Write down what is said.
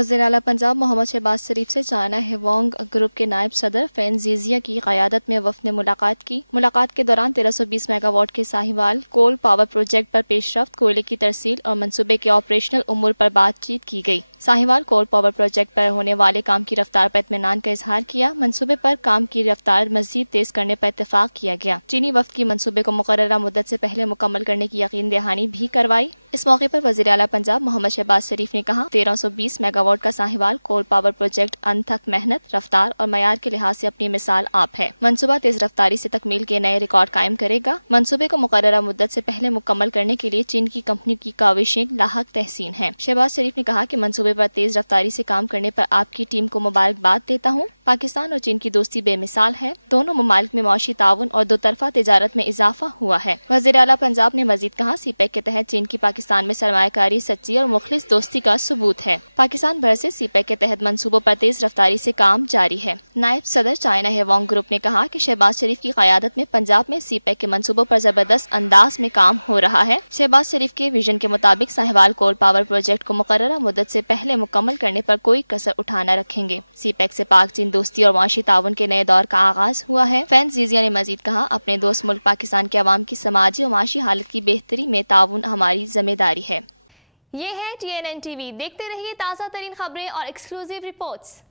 وزیر اعلیٰ پنجاب محمد شہباز شریف سے چائنا ہیوانگ گروپ کے نائب صدر فین زیزیا کی قیادت میں وفد نے ملاقات کی۔ ملاقات کے دوران 1320 میگا واٹ کے ساہیوال کول پاور پروجیکٹ پر پیش رفت، کوئلے کی ترسیل اور منصوبے کے آپریشنل امور پر بات چیت کی گئی۔ ساہیوال کول پاور پروجیکٹ پر ہونے والے کام کی رفتار پر اطمینان کا اظہار کیا۔ منصوبے پر کام کی رفتار مزید تیز کرنے پر اتفاق کیا گیا۔ چینی وفد کی منصوبے کو مقررہ مدت سے پہلے مکمل کرنے کی یقین دہانی بھی کروائی۔ اس موقع پر وزیر اعلیٰ پنجاب محمد شہباز شریف نے کہا، 1320 میگا واٹ کا ساہیوال کول پاور پروجیکٹ انتھک محنت، رفتار اور معیار کے لحاظ سے اپنی مثال آپ ہے۔ منصوبہ تیز رفتاری سے تکمیل کے نئے ریکارڈ قائم کرے گا۔ منصوبے کو مقررہ مدت سے پہلے مکمل کرنے کے لیے چین کی کمپنی کی کاوشیں لاحق تحسین ہیں۔ شہباز شریف نے کہا کہ منصوبے پر تیز رفتاری سے کام کرنے پر آپ کی ٹیم کو مبارکباد دیتا ہوں۔ پاکستان اور چین کی دوستی بے مثال ہے۔ دونوں ممالک میں معاشی تعاون اور دو طرفہ تجارت میں اضافہ ہوا ہے۔ وزیر اعلیٰ پنجاب نے مزید کہا، سی پیک کے تحت چین کی پاکستان میں سرمایہ کاری سچی اور مخلص دوستی کا ثبوت ہے۔ پاکستان بھر سے سی پیک کے تحت منصوبوں پر تیز رفتاری سے کام جاری ہے۔ نائب صدر چائنا ہیوانگ گروپ نے کہا کہ شہباز شریف کی قیادت میں پنجاب میں سی پیک کے منصوبوں پر زبردست انداز میں کام ہو رہا ہے۔ شہباز شریف کے ویژن کے مطابق ساہیوال کول پاور پروجیکٹ کو مقررہ مدت سے پہلے مکمل کرنے پر کوئی کسر اٹھانا رکھیں گے۔ سی پیک سے پاک چین دوستی اور معاشی تعاون کے نئے دور کا آغاز ہوا ہے۔ فین زیزیا نے مزید کہا، اپنے دوست ملک پاکستان کے عوام کی سماجی اور معاشی حالت کی بہتری میں تعاون ہماری ذمہ داری ہے۔ یہ ہے TNN TV، دیکھتے رہیے تازہ ترین خبریں اور ایکسکلوزیو رپورٹس۔